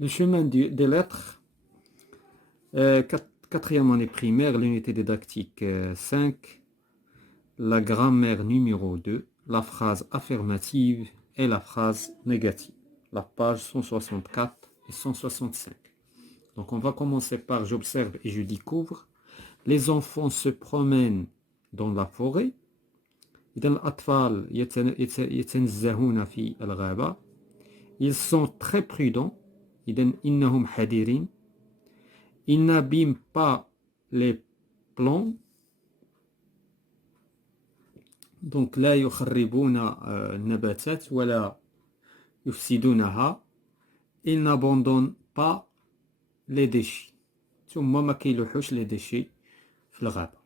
Le chemin des lettres, quatrième année primaire, l'unité didactique 5, la grammaire numéro 2, la phrase affirmative et la phrase négative. La page 164 et 165. Donc on va commencer par j'observe et je découvre. Les enfants se promènent dans la forêt. إذن الأطفال يتنزهون في الغابة. Ils sont très prudents. إذن إنهم حذرين. Ils n'abîment pas les plants. Donc لا يخربون النباتات ولا يفسدونها. Ils n'abandonnent pas les déchets. ثم ما كيلوحوش les déchets في الغابة.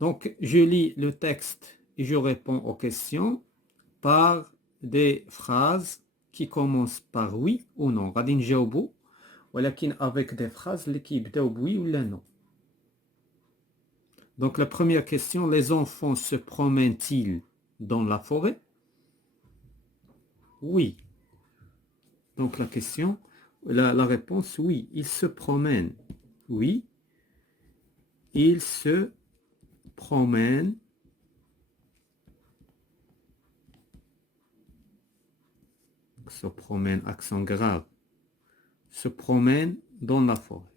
Donc je lis le texte et je réponds aux questions par des phrases qui commencent par oui ou non. غادي نجاوبوا ولكن avec des phrases اللي كيبداو بوي ولا non. Donc la première question, les enfants se promènent-ils dans la forêt? Oui. Donc la question, la réponse, oui, ils se promènent. Oui, ils se promènent. Se promène, accent grave. Se promènent dans la forêt.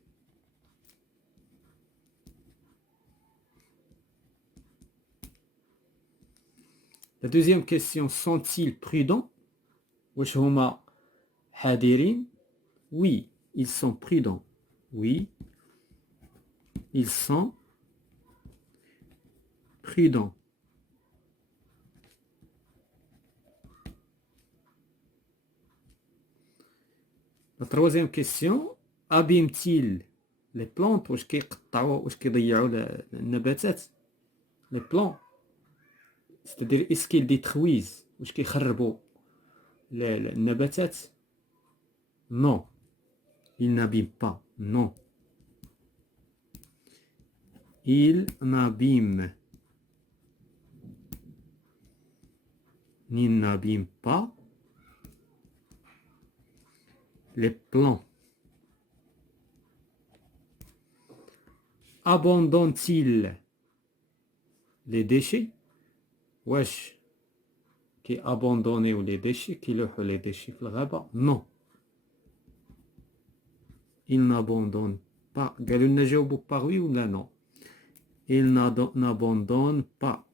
La deuxième question, sont-ils prudents? واش هما حذرين؟ Oui, ils sont prudents. Oui, ils sont prudents. La troisième question, abîment-ils les plantes؟ واش كيقطعوا واش كيضيعوا النباتات؟ Les plants. C'est-à-dire, est-ce qu'ils détruisent واش كيخربوا النباتات؟ Non. Ils n'abîment pas. Non. Ils n'abîment pas les plants. Abandonnent-ils les déchets؟ واش كي abandonner les déchets كيلوحوا les déchets في الغابة؟ Non. Ils n'abandonnent pas. قالوا لنا جاوبوا par oui ou là non. Ils n'abandonnent pas.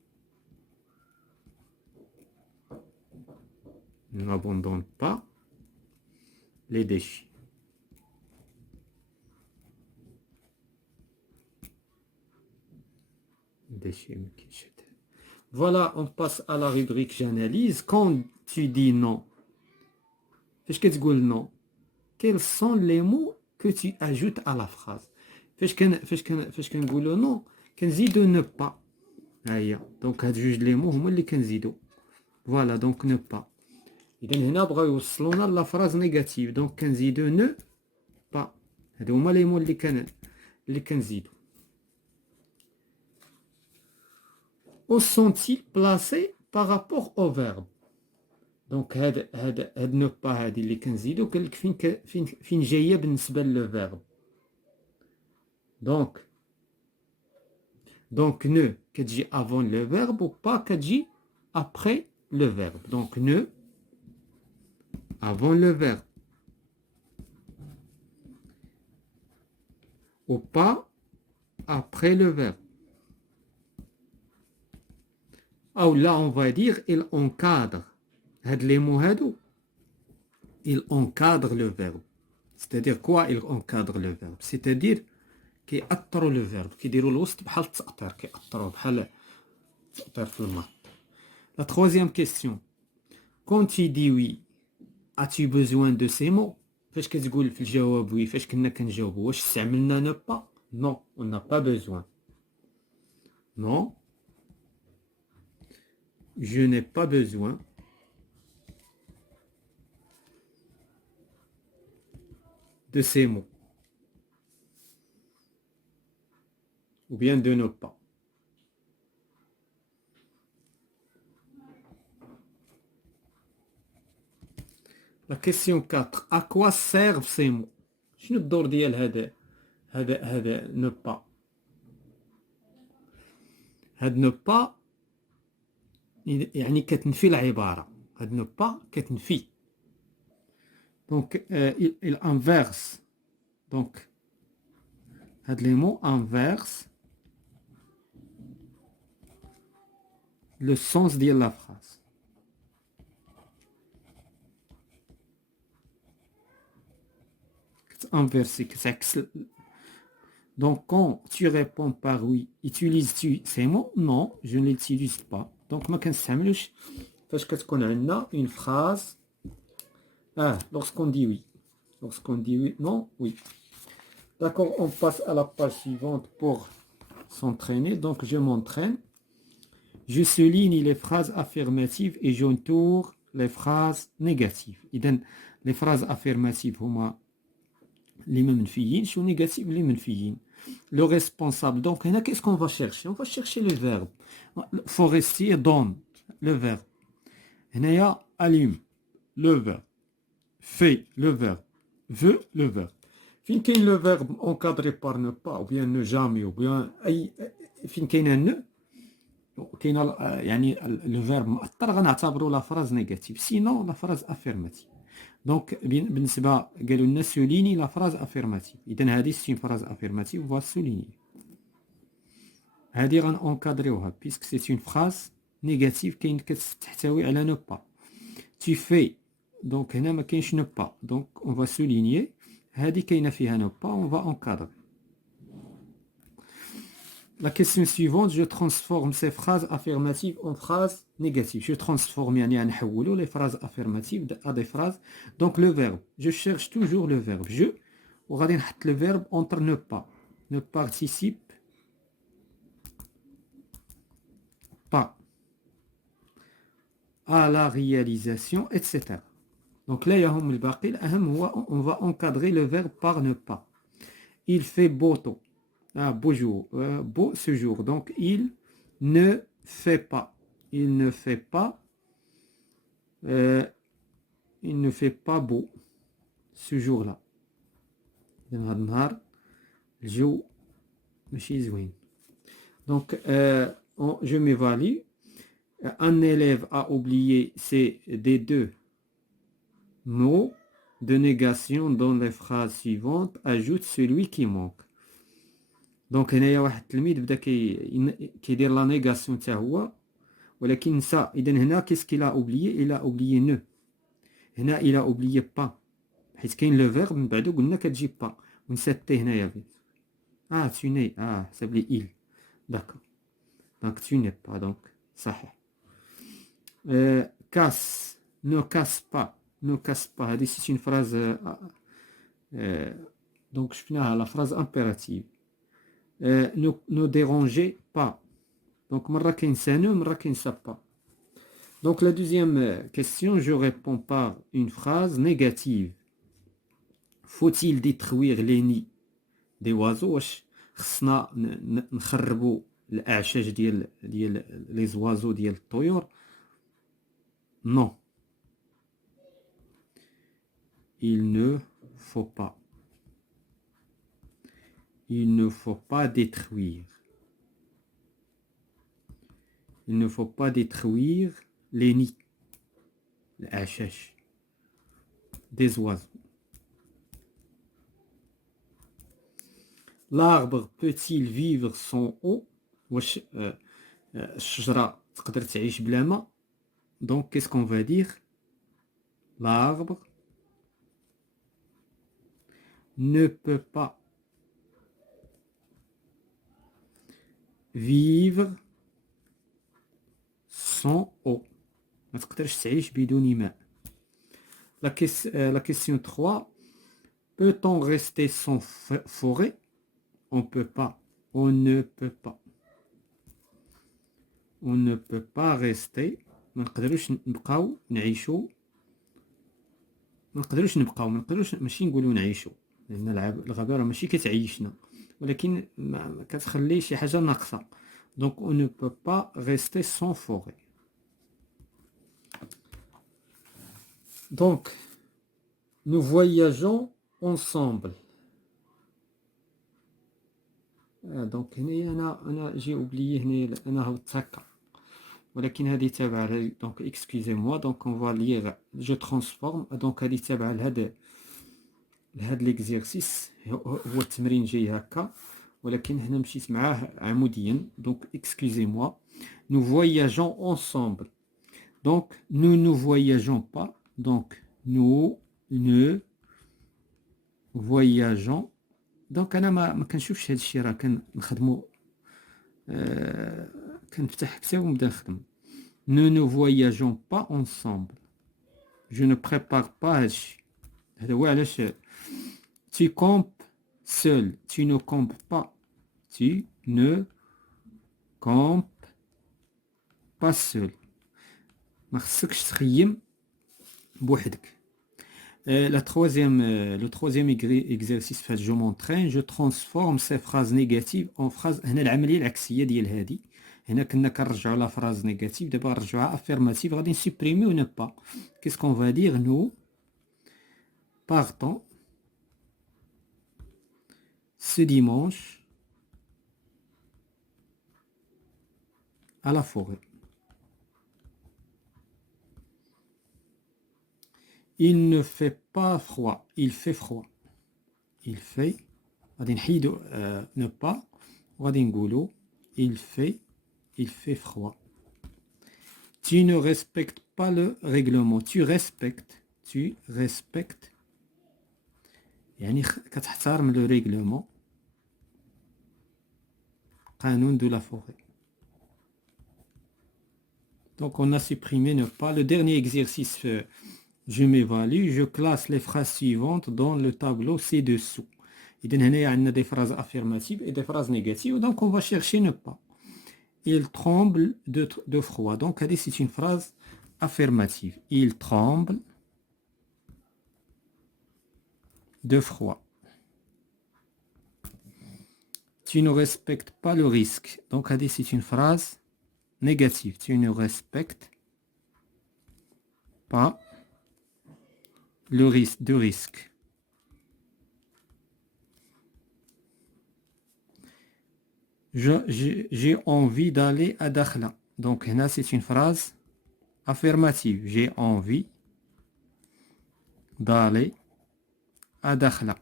Ils n'abandonnent pas les déchets. Voilà, on passe à la rubrique j'analyse. Quand tu dis non, qu'est-ce que tu dis non? Quels sont les mots que tu ajoutes à la phrase? فاش كنقولوا non كنزيدوا ne pas. Donc هاد جوج لي مو هما اللي كنزيدوا. Voilà, donc ne pas. إذا هنا بغاو يوصلونا لا phrase négative. Donc كنزيدوا ne pas. هادو هما لي مو اللي كنزيدوا. Où sont-ils placés par rapport au verbe? Donc هاد ne pas هادي اللي كنزيدو قالك فين جايه بالنسبه لو verbe. Donc ne كتجي avant le verbe ou pas كتجي après le verbe. Donc ne avant le verbe ou pas après le verbe. Ou là on va dire il encadre. هاد les mots هادو il encadre le verbe. C'est-à-dire quoi il encadre le verbe? C'est-à-dire كيأثروا لو فيرب كيديروا الوسط بحال التأثير كيأثروا بحال التأثير في الماء. La troisième question. Quand tu dis oui, as-tu besoin de ces mots? فاش كتقول في الجواب وي فاش كنا كنجاوبوا واش استعملنا ne pas? Non, on n'a pas besoin. Non, je n'ai pas besoin de ces mots. Ou bien de ne pas. La question 4. À quoi servent ces mots? شنو الدور ديال هذا ne pas. هاد ne pas يعني كتنفي العبارة. هاد ne pas كتنفي. Donc il inverse. Donc هاد les mots inversent le sens de la phrase. Inversé, donc quand tu réponds par oui, utilises-tu ces mots? Non, je ne les utilise pas. Donc ما كنستعملوش فاش كتكون عندنا une phrase lorsqu'on dit oui. Lorsqu'on dit oui, non, oui. D'accord, on passe à la page suivante pour s'entraîner. Donc je m'entraîne. Je souligne les phrases affirmatives et j'entoure les phrases négatives. إذن les phrases affirmatives هما les منفيين شو négatifs les منفيين. Le responsable. Donc هنا qu'est-ce qu'on va chercher? On va chercher le verbe. Forestier donne le verbe. هنايا allume le verbe. Fait le verbe. Veut le verbe. فين كاين le verbe encadré par ne pas ou bien ne jamais ou bien اي فين كاين ne كاين يعني le verbe مؤثر غنعتبروا لا phrase négative. Sinon la phrase affirmative. Donc بالنسبه قالوا لنا souligne la phrase affirmative. اذا هذه c'est une phrase affirmative, on va souligner. هذه غنكادريوها puisque c'est une phrase négative كاين كتحتوي على ne pas. Tu fais. Donc هنا ما كاينش ne pas. Donc on va souligner. هذه كاينه فيها ne pas, on va encadrer. La question suivante, je transforme ces phrases affirmatives en phrases négatives. Je transforme يعني نحولوا les phrases affirmatives à des phrases. Donc le verbe, je cherche toujours le verbe. Je وغادي نحط le verbe entre ne pas. Ne participe pas à la réalisation, etc. Donc là يهم الباقي الأهم هو on va encadrer le verbe par ne pas. Il fait beau temps. Beau jour, beau ce jour. Donc il ne fait pas. Il ne fait pas. Il ne fait pas beau ce jour-là. Donc je m'évalue. Un élève a oublié ces des deux mots de négation dans les phrases suivantes. Ajoute celui qui manque. دونك هنايا واحد التلميذ بدا كيدير لا نيغاسيون حتى هو ولكن نسى. اذا هنا كيسكي لا اوبليي الا اوبليي نو. هنا الا اوبليي با حيت كاين لو فيرب من بعدو قلنا كتجي با ونسى تي هنايا tu n'es حسب لي il. داكور دونك tu n'es pas دونك صحيح. casse ne casse pas ne casse pas هذه سي une phrase دونك شفناها لا phrase impérative. Ne dérangez pas. Donc, مرة كاين سانو مرة كاين سا. Donc, la deuxième question, je réponds par une phrase négative. Faut-il détruire les nids des oiseaux? واش خصنا نخربوا الأعشاش ديال les oiseaux ديال الطيور؟ Non. Il ne faut pas. Il ne faut pas détruire. Il ne faut pas détruire les nids, les hachesh, des oiseaux. L'arbre peut-il vivre sans eau? واش الشجرة تقدر تعيش بلا ماء؟ Donc qu'est-ce qu'on va dire? L'arbre ne peut pas vivre sans eau. ما تقدرش تعيش بدون ماء. La question 3. Peut-on rester sans forêt? On peut pas. On ne peut pas. On ne peut pas rester. ما نقدروش نبقاو نعيشو. ما نقدروش ماشي نقولوا نعيشو لان الغابه راه ماشي كتعيشنا ولكن ما كتخلي شي حاجه ناقصه. Donc on ne peut pas rester sans forêt. Donc nous voyageons ensemble. Donc j'ai oublié ولكن هذه تابعة donc excusez-moi donc on va lire je transforme donc هذه تابعة لهذا l'exercice هو التمرين جاي هكا ولكن هنا مشيت معاه عموديا donc excusez-moi nous voyageons ensemble donc nous ne voyageons pas donc nous ne voyageons donc انا ما كنشوفش هذا الشيء راه كنخدموا كنفتح كتاب ونبدا نخدم nous ne voyageons pas ensemble je ne prépare pas هذا الشيء هذا هو علاش tu campes seul tu ne campes pas tu ne campes pas seul ما خصكش تخيم بوحدك le troisième exercice fait je m'entraîne je transforme ces phrases négatives en phrases هنا العمليه العكسيه ديال هذه هنا كنا كنرجعوا لا phrase négative دابا نرجعوها affirmative غادي نسوبريميو ne pas qu'est-ce qu'on va dire nous partons ce dimanche à la forêt. Il ne fait pas froid, il fait froid. Il fait غادي نحيدو ne pas وغادي نقولو il fait froid. Tu ne respectes pas le règlement. Tu respectes يعني كتحترم le règlement قانون de la forêt. Donc on a supprimé ne pas. Le dernier exercice je m'évalue, je classe les phrases suivantes dans le tableau ci-dessous. إذن هنا عندنا des phrases affirmatives et des phrases négatives. Donc on va chercher ne pas. Il tremble de froid. Donc c'est une phrase affirmative. Il tremble de froid. Tu ne respectes pas le risque. Donc c'est une phrase négative. Tu ne respectes pas le risque. J'ai envie d'aller à Dakhla. Donc là, c'est une phrase affirmative. J'ai envie d'aller à Dakhla.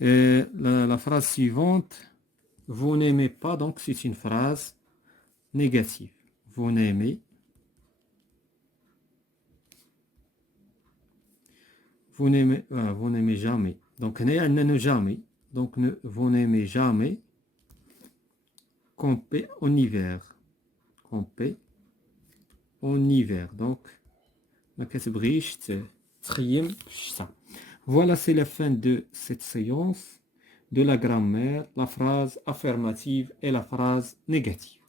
La phrase suivante, vous n'aimez pas, donc c'est une phrase négative. Vous n'aimez jamais. Donc, ne jamais. Donc, vous n'aimez jamais camper en hiver. Camper en hiver. Donc, voilà, c'est la fin de cette séance de la grammaire, la phrase affirmative et la phrase négative.